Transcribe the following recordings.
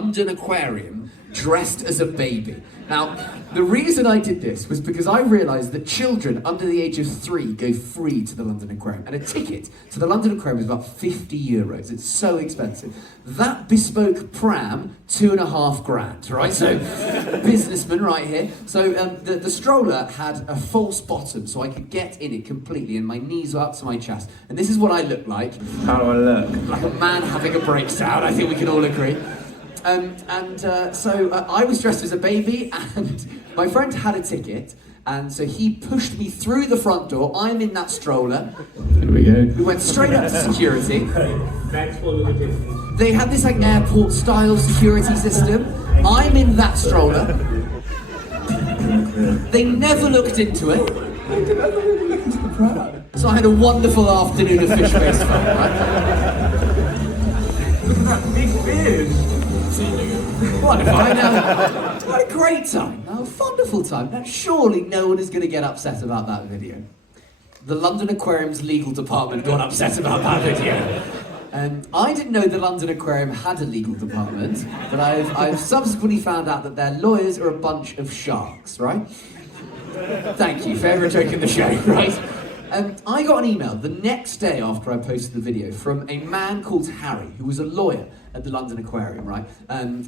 London Aquarium dressed as a baby. Now, the reason I did this was because I realised that children under the age of 3 go free to the London Aquarium, and a ticket to the London Aquarium is about €50. It's so expensive. That bespoke pram, £2,500, right? So, businessman right here. So, the stroller had a false bottom, so I could get in it completely, and my knees were up to my chest. And this is what I look like. How do I look? Like a man having a breakdown, I think we can all agree. So I was dressed as a baby, and my friend had a ticket, and so he pushed me through the front door. I'm in that stroller. Here we go. We went straight up to security. Thanks for the ticket. They had this like airport-style security system. I'm in that stroller. They never looked into it. They didn't ever really look into the pram. So I had a wonderful afternoon of fish-based fun, right? Look at that big beard. What a great time, a wonderful time. Now, surely no one is going to get upset about that video. The London Aquarium's legal department got upset about that video. I didn't know the London Aquarium had a legal department, but I've subsequently found out that their lawyers are a bunch of sharks, right? Thank you, favourite joke in the show, right? I got an email the next day after I posted the video from a man called Harry, who was a lawyer at the London Aquarium, right?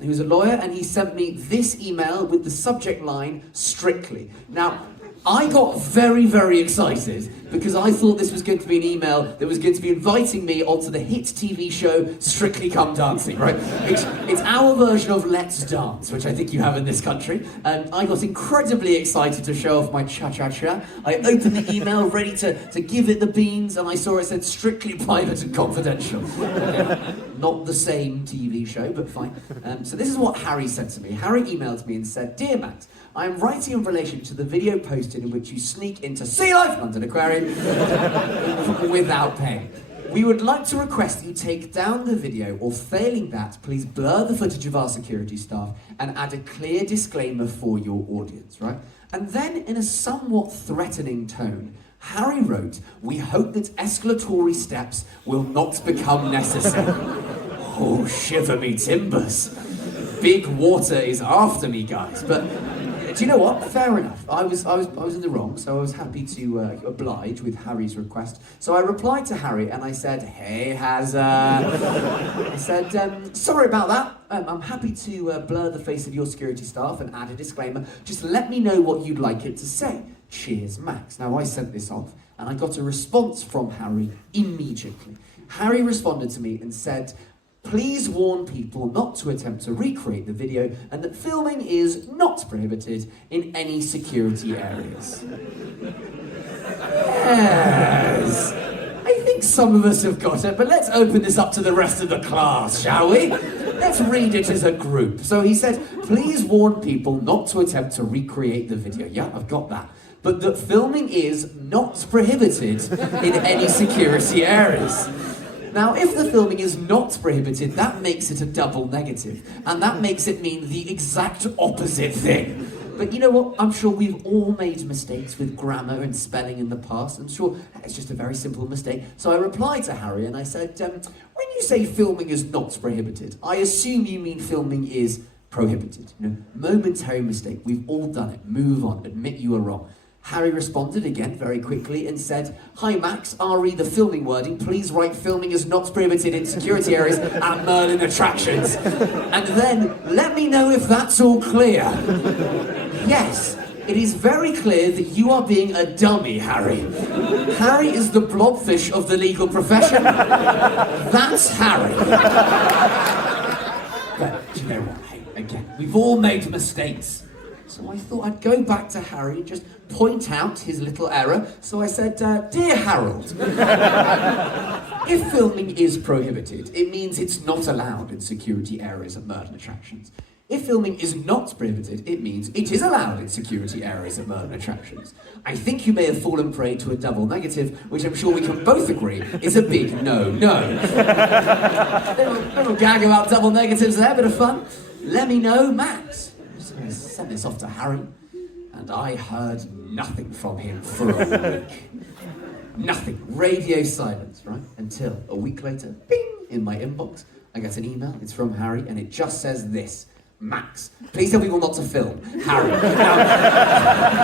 He was a lawyer, and he sent me this email with the subject line, "Strictly." Now, I got very, very excited because I thought this was going to be an email that was going to be inviting me onto the hit TV show Strictly Come Dancing, right? It's our version of Let's Dance, which I think you have in this country. I got incredibly excited to show off my cha-cha-cha. I opened the email ready to give it the beans, and I saw it said Strictly Private and Confidential. Not the same TV show, but fine. So this is what Harry said to me. Harry emailed me and said, "Dear Matt, I am writing in relation to the video posted in which you sneak into Sea Life London Aquarium without paying. We would like to request that you take down the video, or failing that, please blur the footage of our security staff and add a clear disclaimer for your audience," right? And then, in a somewhat threatening tone, Harry wrote, "We hope that escalatory steps will not become necessary." Oh, shiver me timbers. Big water is after me, guys. But do you know what? Fair enough. I was in the wrong, so I was happy to oblige with Harry's request. So I replied to Harry and I said, "Hey, Hazza." I said, "Sorry about that. I'm happy to blur the face of your security staff and add a disclaimer. Just let me know what you'd like it to say. Cheers, Max." Now, I sent this off and I got a response from Harry immediately. Harry responded to me and said, "Please warn people not to attempt to recreate the video and that filming is not prohibited in any security areas." Yes, I think some of us have got it, but let's open this up to the rest of the class, shall we? Let's read it as a group. So he said, "Please warn people not to attempt to recreate the video." Yeah, I've got that. "But that filming is not prohibited in any security areas." Now, if the filming is not prohibited, that makes it a double negative, and that makes it mean the exact opposite thing. But you know what? I'm sure we've all made mistakes with grammar and spelling in the past. I'm sure it's just a very simple mistake. So I replied to Harry and I said, "When you say filming is not prohibited, I assume you mean filming is prohibited. You know, momentary mistake. We've all done it. Move on. Admit you were wrong." Harry responded again very quickly and said, "Hi Max, RE the filming wording, please write filming is not prohibited in security areas at Merlin attractions. And then let me know if that's all clear." Yes, it is very clear that you are being a dummy, Harry. Harry is the blobfish of the legal profession. That's Harry. But do you know what? Hey, again, we've all made mistakes. So I thought I'd go back to Harry and just point out his little error. So I said, "Dear Harold, if filming is prohibited, it means it's not allowed in security areas at Merlin attractions. If filming is not prohibited, it means it is allowed in security areas at Merlin attractions. I think you may have fallen prey to a double negative, which I'm sure we can both agree is a big no-no." little gag about double negatives there, bit of fun. "Let me know, Max." So I sent this off to Harry, and I heard nothing from him for a week. Nothing. Radio silence, right? Until a week later, bing, in my inbox, I get an email, it's from Harry, and it just says this. Max, please tell people not to film. Harry. Now,